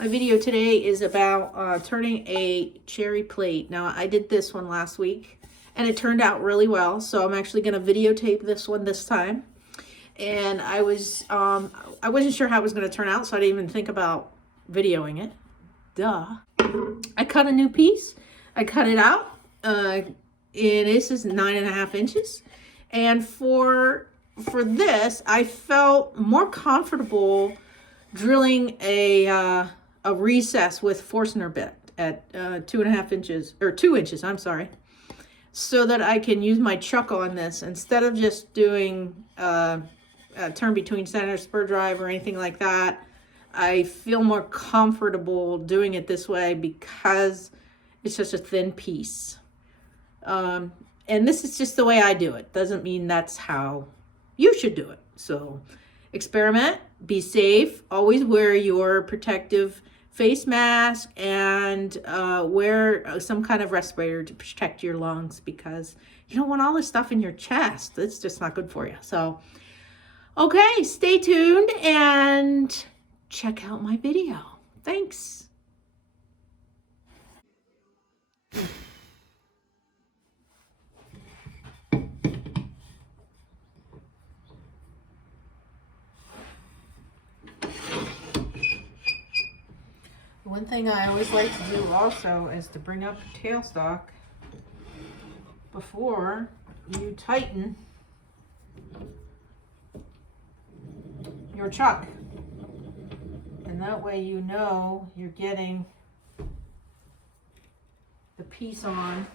My video today is about turning a cherry plate. Now, I did this one last week and it turned out really well, so I'm actually going to videotape this one this time. And I wasn't sure how it was going to turn out, so I didn't even think about videoing it. Duh. I cut a new piece. I cut it out. This is 9.5 inches. And for this, I felt more comfortable drilling a recess with Forstner bit at 2.5 inches, or 2 inches, I'm sorry, so that I can use my chuck on this instead of just doing a turn between center spur drive or anything like that. I feel more comfortable doing it this way because it's such a thin piece. And this is just the way I do it. Doesn't mean that's how you should do it. So experiment, be safe, always wear your protective face mask, and wear some kind of respirator to protect your lungs, because you don't want all this stuff in your chest. It's just not good for you. So, okay, stay tuned and check out my video. Thanks. One thing I always like to do also is to bring up tailstock before you tighten your chuck. And that way you know you're getting the piece on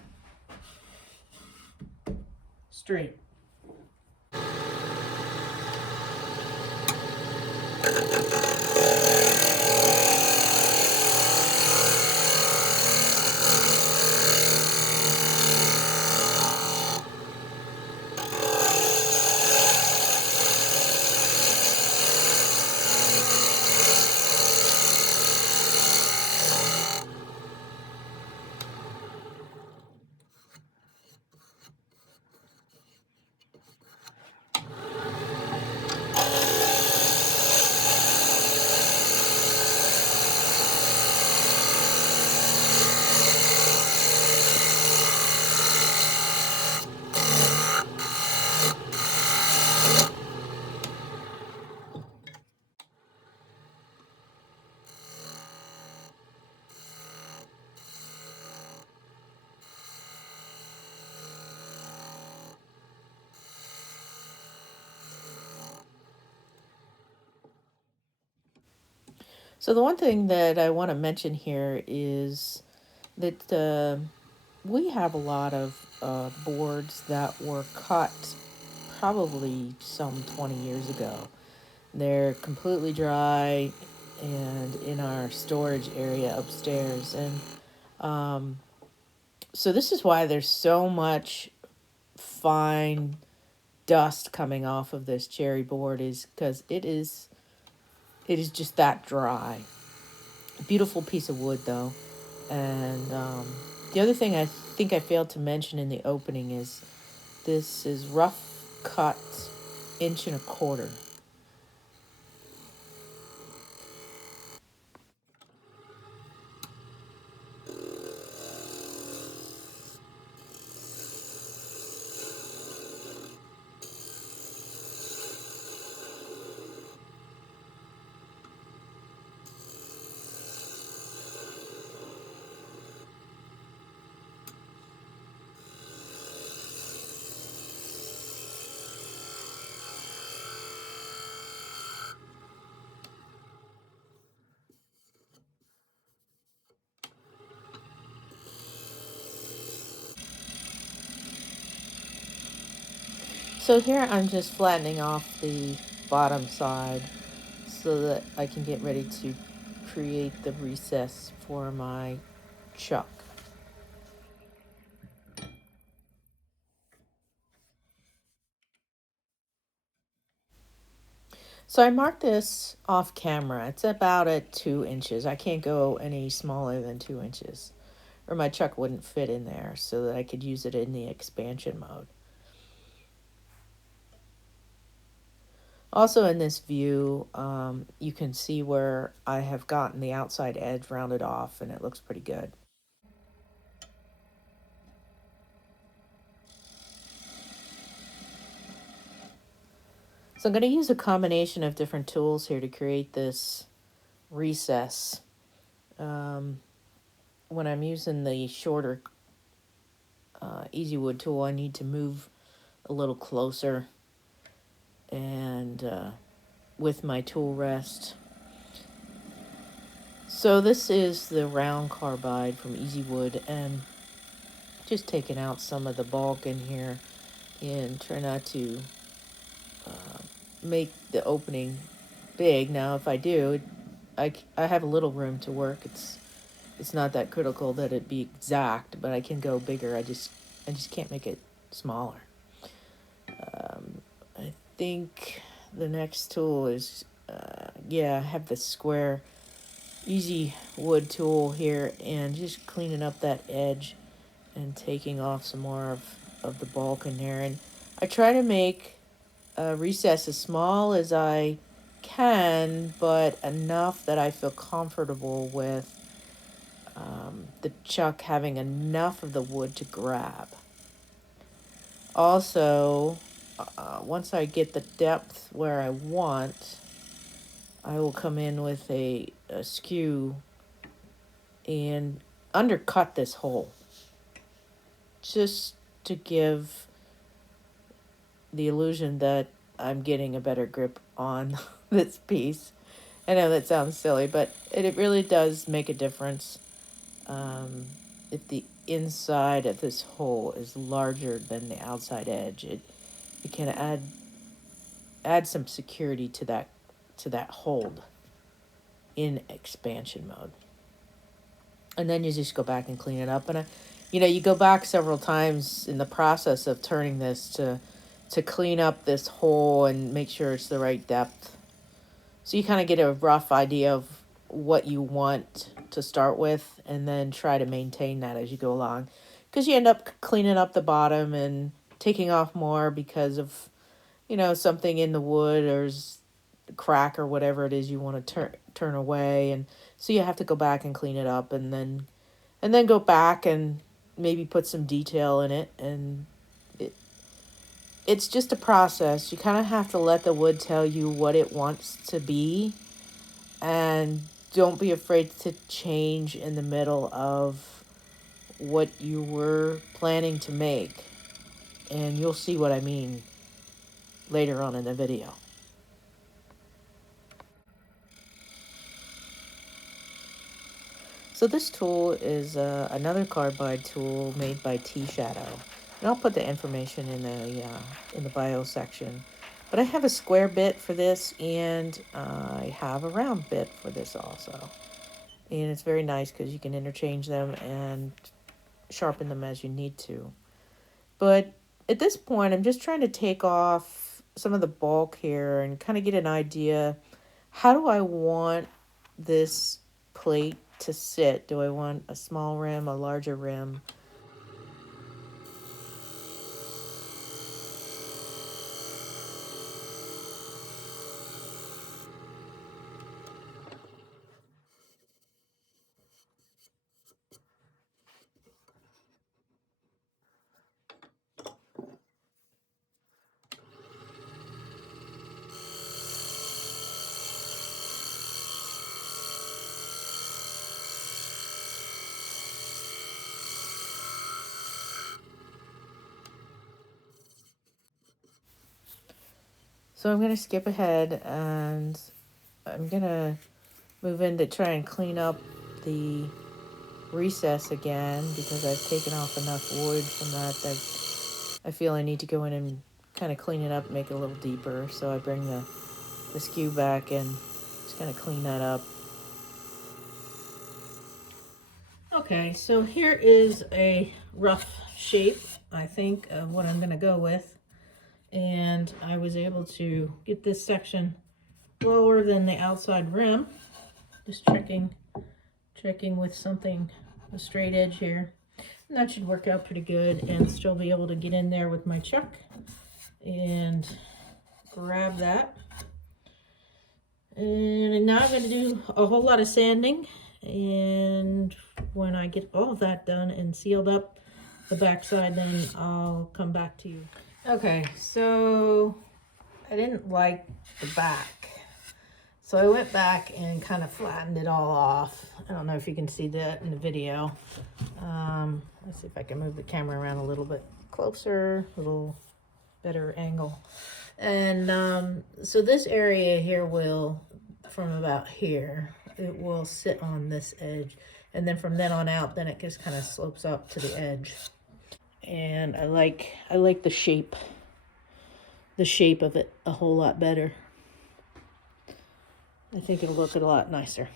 straight. So the one thing that I want to mention here is that we have a lot of boards that were cut probably some 20 years ago. They're completely dry and in our storage area upstairs. And so this is why there's so much fine dust coming off of this cherry board, is because it is just that dry. Beautiful piece of wood though. And the other thing I think I failed to mention in the opening is this is rough cut 1.25 inches. So here I'm just flattening off the bottom side so that I can get ready to create the recess for my chuck. So I marked this off camera. It's about at 2 inches. I can't go any smaller than 2 inches, or my chuck wouldn't fit in there, so that I could use it in the expansion mode. Also in this view, you can see where I have gotten the outside edge rounded off, and it looks pretty good. So I'm going to use a combination of different tools here to create this recess. When I'm using the shorter Easy Wood tool, I need to move a little closer and with my tool rest. So this is the round carbide from Easy Wood, and just taking out some of the bulk in here and try not to make the opening big. Now if I do, I have a little room to work. It's not that critical that it be exact, but I can go bigger. I just can't make it smaller. I think the next tool is yeah, I have the square Easy Wood tool here, and just cleaning up that edge and taking off some more of the bulk in there. And I try to make a recess as small as I can, but enough that I feel comfortable with the chuck having enough of the wood to grab. Also, once I get the depth where I want, I will come in with a skew and undercut this hole, just to give the illusion that I'm getting a better grip on this piece. I know that sounds silly, but it really does make a difference. If the inside of this hole is larger than the outside edge, it can add some security to that hold in expansion mode. And then you just go back and clean it up. And you go back several times in the process of turning this to clean up this hole and make sure it's the right depth. So you kind of get a rough idea of what you want to start with, and then try to maintain that as you go along. Because you end up cleaning up the bottom and taking off more because of, something in the wood or crack or whatever it is you want to turn away. And so you have to go back and clean it up, and then go back and maybe put some detail in it. And it's just a process. You kind of have to let the wood tell you what it wants to be, and don't be afraid to change in the middle of what you were planning to make. And you'll see what I mean later on in the video. So this tool is another carbide tool made by T-Shadow. And I'll put the information in the bio section. But I have a square bit for this, and I have a round bit for this also. And it's very nice because you can interchange them and sharpen them as you need to. But at this point, I'm just trying to take off some of the bulk here and kind of get an idea. How do I want this plate to sit? Do I want a small rim, a larger rim? So I'm going to skip ahead, and I'm going to move in to try and clean up the recess again, because I've taken off enough wood from that I feel I need to go in and kind of clean it up, make it a little deeper. So I bring the skew back and just kind of clean that up. Okay, so here is a rough shape, I think, of what I'm going to go with. And I was able to get this section lower than the outside rim. Just checking with something, a straight edge here. And that should work out pretty good, and still be able to get in there with my chuck and grab that. And now I'm going to do a whole lot of sanding. And when I get all of that done and sealed up the backside, then I'll come back to you. Okay, so I didn't like the back. So I went back and kind of flattened it all off. I don't know if you can see that in the video. Let's see if I can move the camera around a little bit closer, a little better angle. And so this area here will, from about here, it will sit on this edge. And then from then on out, then it just kind of slopes up to the edge. And I like the shape of it a whole lot better. I think it'll look a lot nicer.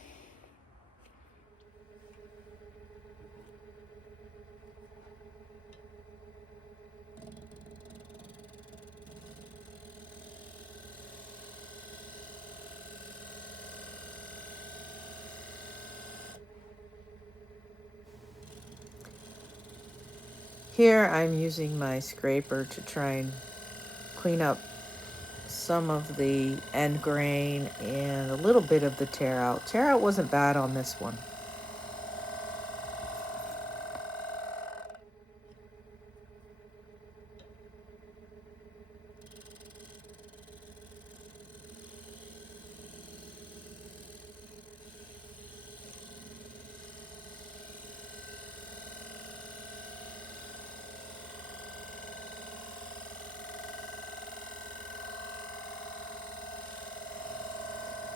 Here I'm using my scraper to try and clean up some of the end grain and a little bit of the tear out. Tear out wasn't bad on this one.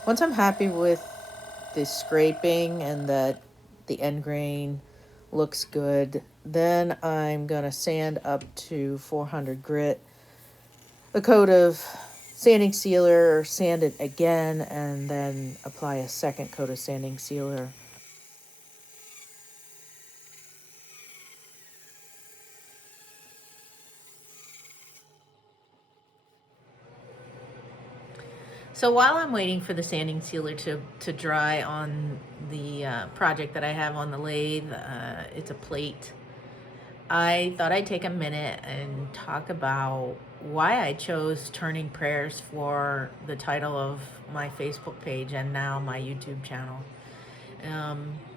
Once I'm happy with the scraping and that the end grain looks good, then I'm gonna sand up to 400 grit, a coat of sanding sealer, or sand it again, and then apply a second coat of sanding sealer. So while I'm waiting for the sanding sealer to dry on the project that I have on the lathe, it's a plate, I thought I'd take a minute and talk about why I chose Turning Prayers for the title of my Facebook page and now my YouTube channel.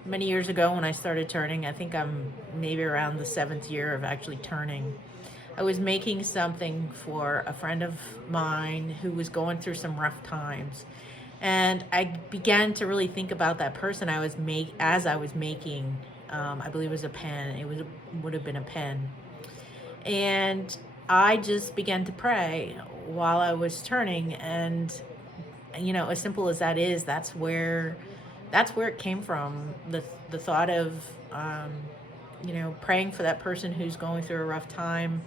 Many years ago when I started turning, I think I'm maybe around the 7th year of actually turning, I was making something for a friend of mine who was going through some rough times. And I began to really think about that person I was as I was making, I believe it was a pen. Would have been a pen. And I just began to pray while I was turning, and as simple as that is, that's where it came from. The thought of praying for that person who's going through a rough time.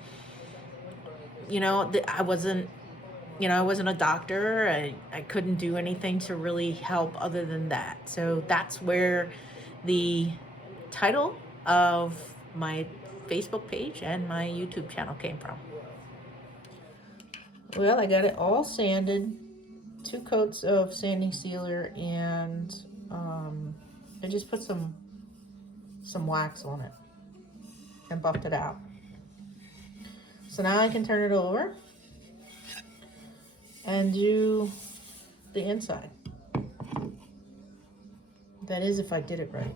I wasn't a doctor. I couldn't do anything to really help other than that. So that's where the title of my Facebook page and my YouTube channel came from. Well, I got it all sanded, 2 coats of sanding sealer, and I just put some wax on it and buffed it out. So now I can turn it over and do the inside. That is, if I did it right.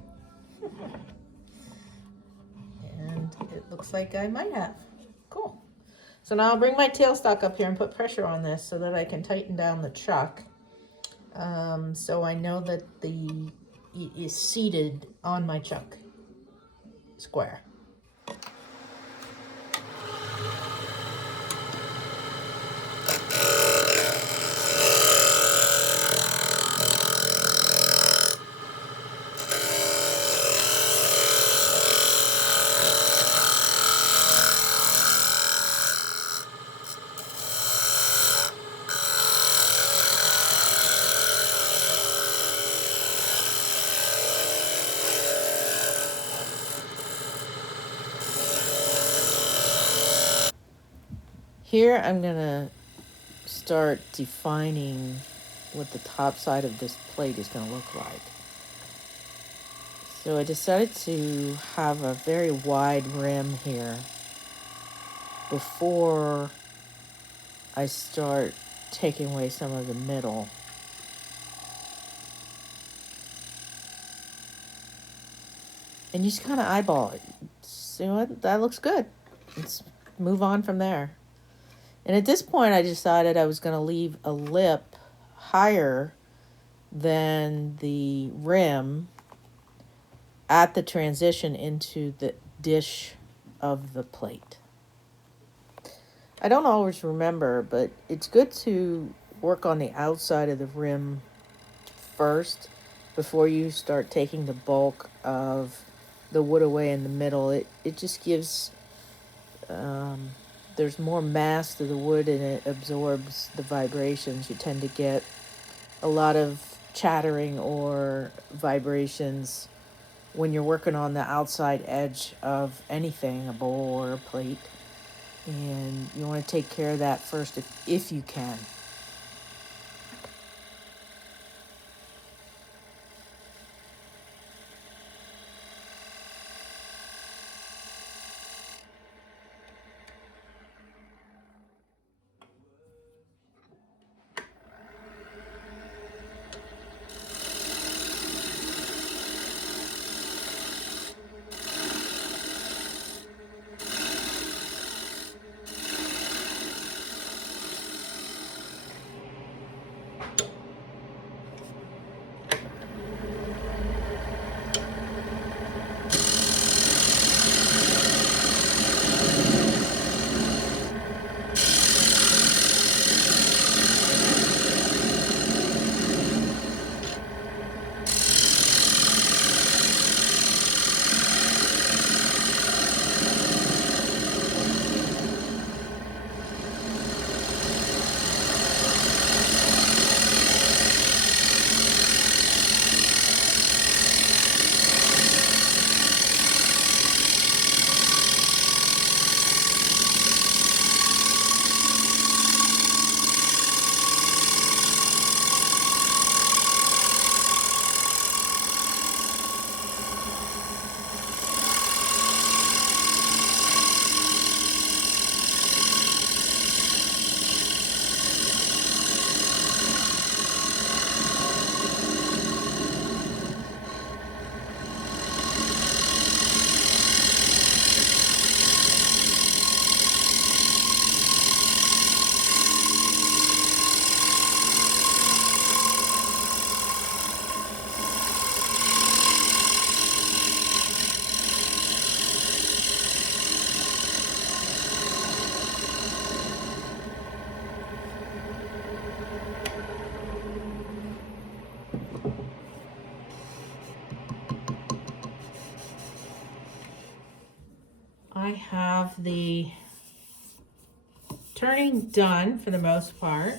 And it looks like I might have. Cool. So now I'll bring my tailstock up here and put pressure on this so that I can tighten down the chuck. So I know that it is seated on my chuck square. Here I'm gonna start defining what the top side of this plate is gonna look like. So I decided to have a very wide rim here before I start taking away some of the middle. And you just kind of eyeball it. See what? That looks good. Let's move on from there. And at this point, I decided I was going to leave a lip higher than the rim at the transition into the dish of the plate. I don't always remember, but it's good to work on the outside of the rim first before you start taking the bulk of the wood away in the middle. It just gives, there's more mass to the wood and it absorbs the vibrations. You tend to get a lot of chattering or vibrations when you're working on the outside edge of anything, a bowl or a plate. And you want to take care of that first if you can. I have the turning done for the most part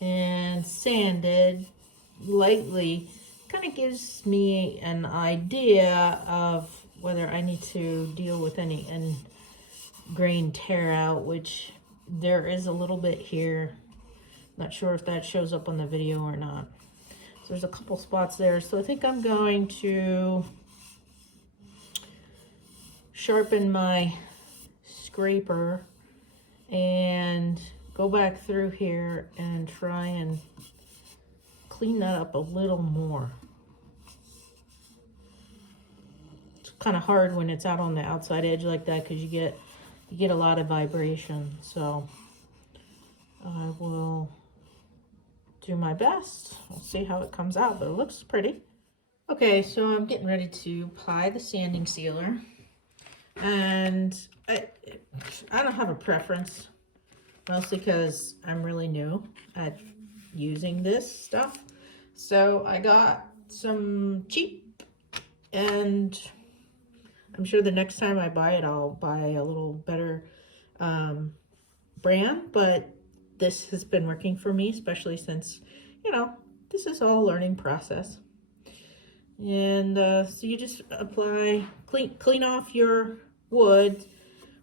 and sanded lightly. Kind of gives me an idea of whether I need to deal with any grain tear out, which there is a little bit here. Not sure if that shows up on the video or not. So there's a couple spots there. So I think I'm going to sharpen my scraper and go back through here and try and clean that up a little more. It's kind of hard when it's out on the outside edge like that because you get a lot of vibration. So I will do my best. We'll see how it comes out, but it looks pretty. Okay, so I'm getting ready to apply the sanding sealer. And I don't have a preference, mostly because I'm really new at using this stuff. So I got some cheap, and I'm sure the next time I buy it, I'll buy a little better brand, but this has been working for me, especially since, you know, this is all a learning process. And so you just apply, clean off your wood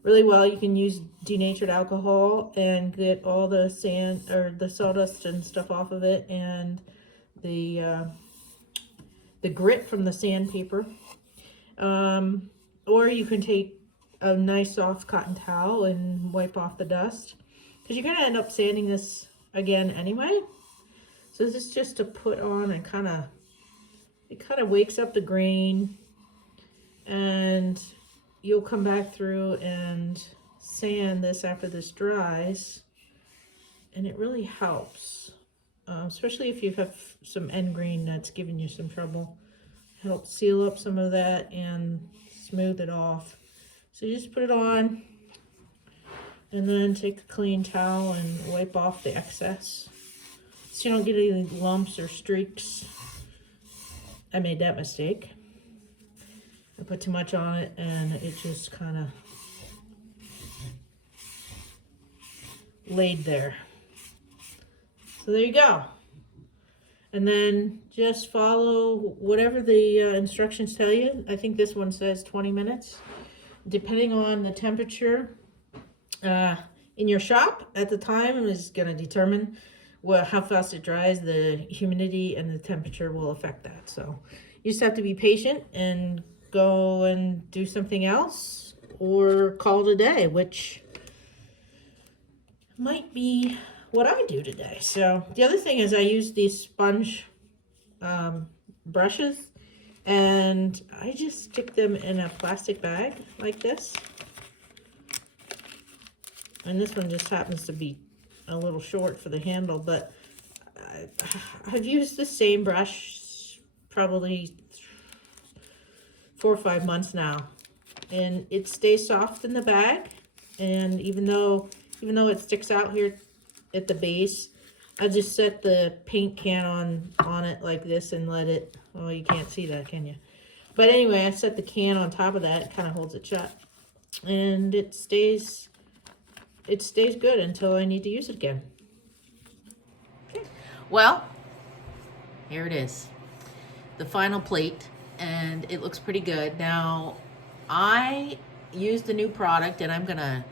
really well. You can use denatured alcohol and get all the sand or the sawdust and stuff off of it, and the grit from the sandpaper. Or you can take a nice soft cotton towel and wipe off the dust, because you're going to end up sanding this again anyway. So this is just to put on and it kind of wakes up the grain, and you'll come back through and sand this after this dries, and it really helps, especially if you have some end grain that's giving you some trouble. Help seal up some of that and smooth it off. So you just put it on, and then take a clean towel and wipe off the excess so you don't get any lumps or streaks. I made that mistake. I put too much on it and it just kind of laid there. So there you go. And then just follow whatever the instructions tell you. I think this one says 20 minutes. Depending on the temperature in your shop at the time is going to determine how fast it dries. The humidity and the temperature will affect that. So you just have to be patient and go and do something else or call it a day, which might be what I do today. So the other thing is I use these sponge brushes, and I just stick them in a plastic bag like this. And this one just happens to be a little short for the handle, but I've used the same brush probably 4 or 5 months now, and it stays soft in the bag. And even though it sticks out here at the base, I just set the paint can on it like this and let it, oh, you can't see that, can you? But anyway, I set the can on top of that. It kind of holds it shut, and it stays good until I need to use it again. Okay. Well, here it is, the final plate, and it looks pretty good. Now, I used the new product, and I'm gonna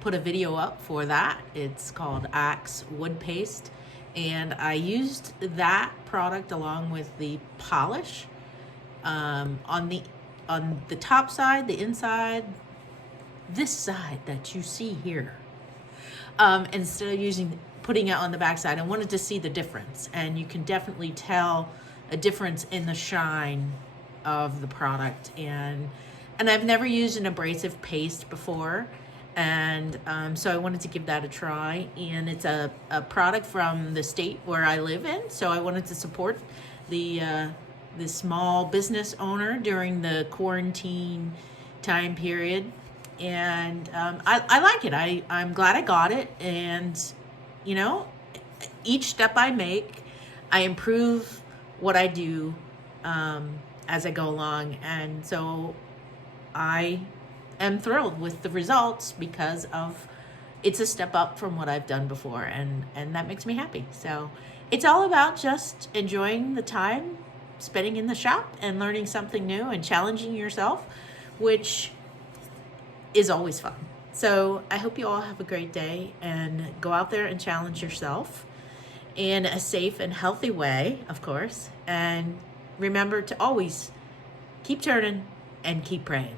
put a video up for that. It's called Axe Wood Paste, and I used that product along with the polish on the top side, the inside, this side that you see here, instead of putting it on the back side. I wanted to see the difference, and you can definitely tell a difference in the shine of the product. And I've never used an abrasive paste before, and so I wanted to give that a try. And it's a product from the state where I live in, so I wanted to support the small business owner during the quarantine time period. And I like it. I'm glad I got it. And you know, each step I make, I improve what I do as I go along. And so I am thrilled with the results because it's a step up from what I've done before, and that makes me happy. So it's all about just enjoying the time spending in the shop and learning something new and challenging yourself, which is always fun. So I hope you all have a great day, and go out there and challenge yourself in a safe and healthy way, of course. And remember to always keep turning and keep praying.